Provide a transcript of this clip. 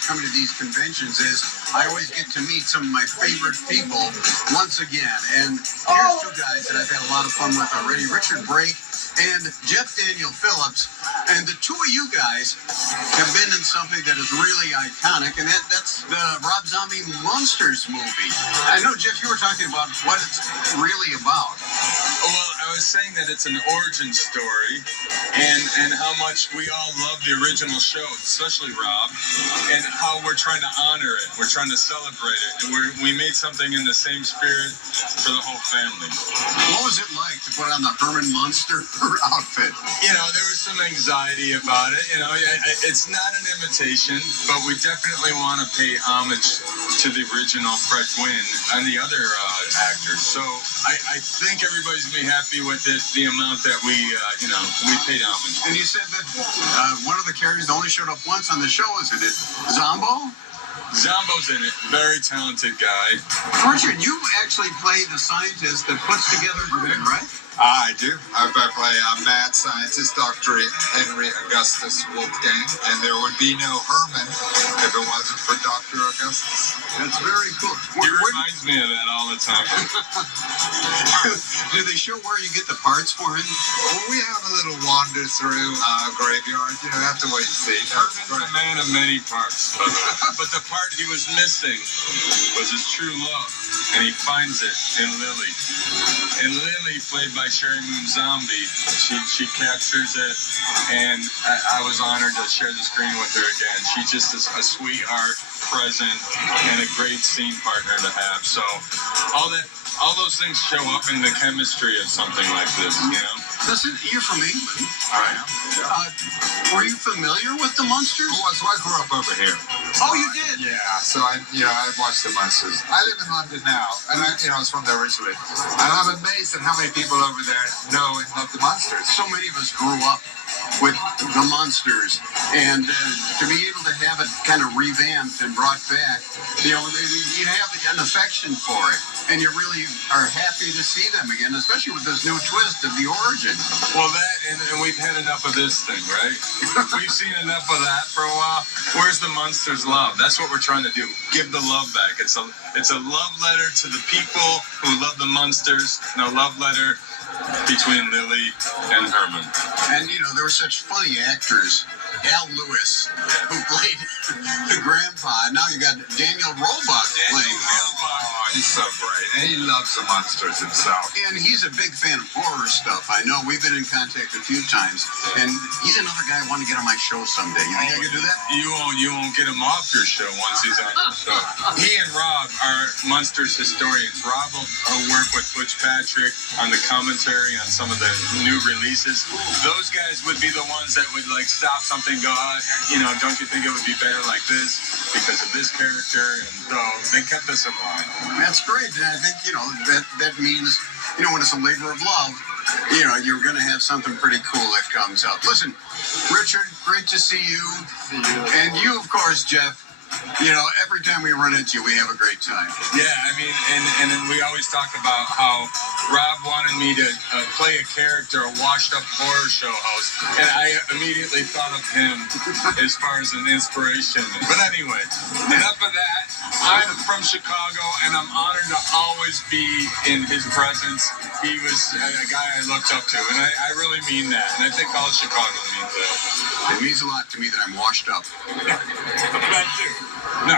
about coming to these conventions is I always get to meet some of my favorite people once again. And here's two guys that I've had a lot of fun with already, Richard Brake and Jeff Daniel Phillips. And the two of you guys have been in something that is really iconic, and that's the Rob Zombie Munsters movie. I know, Jeff, you were talking about what it's really about. Well, I was saying that it's an origin story, and how much we all love the original show, especially Rob, and how we're trying to honor it. We're trying to celebrate it, and we made something in the same spirit for the whole family. What was it like to put on the Herman Munster outfit? You know, there was some anxiety about it. You know, it's not an imitation, but we definitely want to pay homage to the original Fred Gwynn and the other actors. So I think everybody's going to be happy with it, the amount that we paid homage. And you said that one of the characters only showed up once on the show, isn't it? Zombo? Zombo's in it. Very talented guy. Richard, you actually play the scientist that puts together Herman, right? I do. I play a mad scientist, Dr. Henry Augustus Wolfgang, and there would be no Herman if it wasn't for Dr. Augustus. That's very cool. He reminds me of that all the time. Do they show where you get the parts for him? Well, we have a little wander through graveyard. You know, have to wait and see. Herman's a man of many parts, but the part he was missing was his true love, and he finds it in Lily. And Lily, played by Sherry Moon Zombie, she captures it, and I was honored to share the screen with her again. She just is a sweetheart, present, and a great scene partner to have. So all those things show up in the chemistry of something like this, you know? Listen, you're from England. All right. Were you familiar with the Munsters? So I grew up over here. Oh, you did? Yeah. So I watched the Munsters. I live in London now, and I was from there originally. And I'm amazed at how many people over there know and love the Munsters. So many of us grew up with the Munsters, and to be able to have it kind of revamped and brought back, you have an affection for it, and you really are happy to see them again, especially with this new twist of the origin. Well, that, and we've had enough of this thing, right? We've seen enough of that for a while. Where's the Munsters' love? That's what we're trying to do. Give the love back. It's a love letter to the people who love the Munsters, and a love letter between Lily and Herman. And, there were such funny actors. Al Lewis, who played the grandpa. Now you got Daniel Roebuck playing him. He's so great. And he loves the Munsters himself. And he's a big fan of horror stuff. I know. We've been in contact a few times. And he's another guy I want to get on my show someday. You think I could do that? You won't get him off your show once he's on your show. He and Rob are Munsters historians. Rob will work with Butch Patrick on the commentary on some of the new releases. Those guys would be the ones that would stop something, go, don't you think it would be better like this because of this character? And so they kept us in line. That's great. And I think, that means, when it's a labor of love, you're going to have something pretty cool that comes up. Listen, Richard, great to see you. And you, of course, Jeff. Every time we run into you, we have a great time. Yeah, I mean, and then we always talk about how Rob wanted me to play a character, a washed-up horror show host, and I immediately thought of him as far as an inspiration. But anyway, enough of that. I'm from Chicago, and I'm honored to always be in his presence. He was a guy I looked up to, and I really mean that, and I think all Chicago means that. It means a lot to me that I'm washed up. That too. No.